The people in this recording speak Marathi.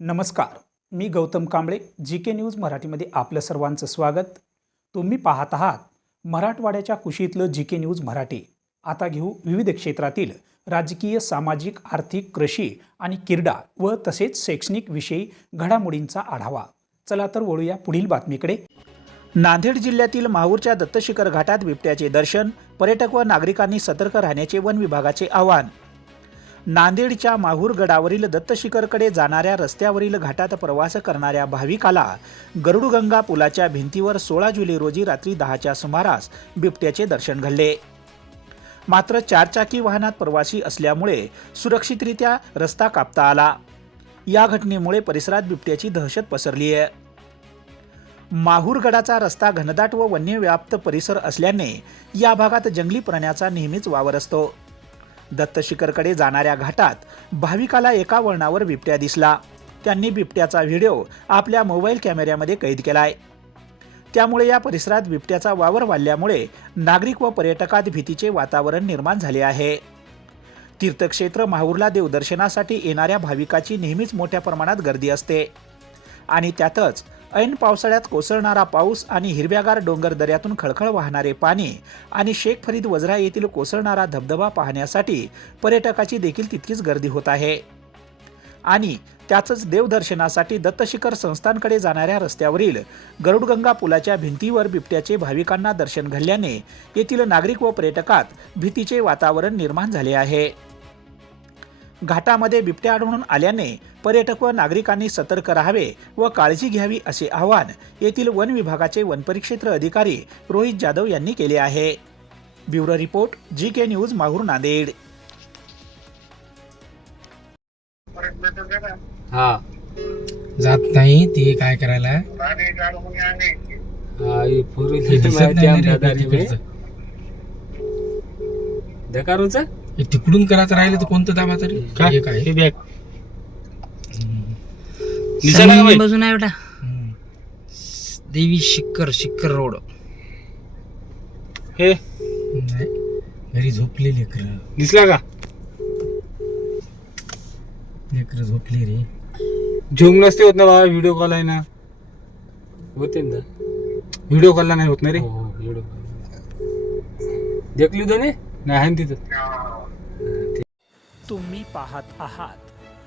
नमस्कार. मी Gautam Kamble G K news मराठीमध्ये आपलं सर्वांचं स्वागत. तुम्ही पाहत आहात मराठवाड्याच्या कुशीतलं जी के न्यूज मराठी. आता घेऊ विविध क्षेत्रातील राजकीय सामाजिक आर्थिक कृषी आणि क्रीडा व तसेच शैक्षणिक विषयी घडामोडींचा आढावा. चला तर वळूया पुढील बातमीकडे. नांदेड जिल्ह्यातील माहूरच्या दत्तशिखर घाटात बिबट्याचे दर्शन पर्यटक व नागरिकांनी सतर्क राहण्याचे वन विभागाचे आवाहन. नांदेडच्या माहूरगडावरील दत्तशिखरकडे जाणाऱ्या रस्त्यावरील घाटात प्रवास करणाऱ्या भाविकाला गरुडगंगा पुलाच्या भिंतीवर सोळा जुलै रोजी रात्री दहाच्या सुमारास बिबट्याचे दर्शन घडले. मात्र चारचाकी वाहनात प्रवासी असल्यामुळे सुरक्षितरित्या रस्ता कापता आला. या घटनेमुळे परिसरात बिबट्याची दहशत पसरली आहे. माहूरगडाचा रस्ता घनदाट व वन्यव्याप्त परिसर असल्याने या भागात जंगली प्राण्याचा नेहमीच वावर असतो. दत्तशिखरकडे जाणाऱ्या घाटात भाविकाला एका वळणावर बिबट्या दिसला. त्यांनी बिबट्याचा व्हिडिओ आपल्या मोबाईल कॅमेऱ्यामध्ये कैद केलाय. त्यामुळे या परिसरात बिबट्याचा वावर वाढल्यामुळे नागरिक व पर्यटकात भीतीचे वातावरण निर्माण झाले आहे. तीर्थक्षेत्र माहूरला देवदर्शनासाठी येणाऱ्या भाविकाची नेहमीच मोठ्या प्रमाणात गर्दी असते. आणि त्यातच ऐन पावसाळ्यात कोसळणारा पाऊस आणि हिरव्यागार डोंगर दऱ्यातून खळखळ वाहणारे पाणी आणि शेख फरीद वजरा येथील कोसळणारा धबधबा पाहण्यासाठी पर्यटकाची देखील तितकीच गर्दी होत आहे. आणि त्याचंच देवदर्शनासाठी दत्तशिखर संस्थांकडे जाणाऱ्या रस्त्यावरील गरुडगंगा पुलाच्या भिंतीवर बिबट्याचे भाविकांना दर्शन घडल्याने येथील नागरिक व पर्यटकात भीतीचे वातावरण निर्माण झाले आहे. घाटामध्ये बिबट्या आढळून आल्याने पर्यटक व नागरिकांनी सतर्क राहावे व काळजी घ्यावी असे आवाहन येथील वन विभागाचे वनपरिक्षेत्र अधिकारी रोहित जाधव यांनी केले आहे. Bureau report G K news Mahur Nanded. हा. जात नाही ते काय करायला? हा हे? हे तिकडून करायचं राहिलं तर कोणतं दाबा तरी? काय? हे बॅग. बाई? बाजून आहे बेटा हम्म. देवी शिखर शिखर रोड. हे? नाही. घरी झोपली लेकर. दिसला का? लेकर झोपली रे. झूम नसते होत ना बाबा व्हिडिओ कॉल आहे ना. होते ना. व्हिडिओ कॉलला नाही होत ना रे. व्हिडिओ देखली होतं ने? नाही आहे ना तिथं. तुम्ही पाहत आहात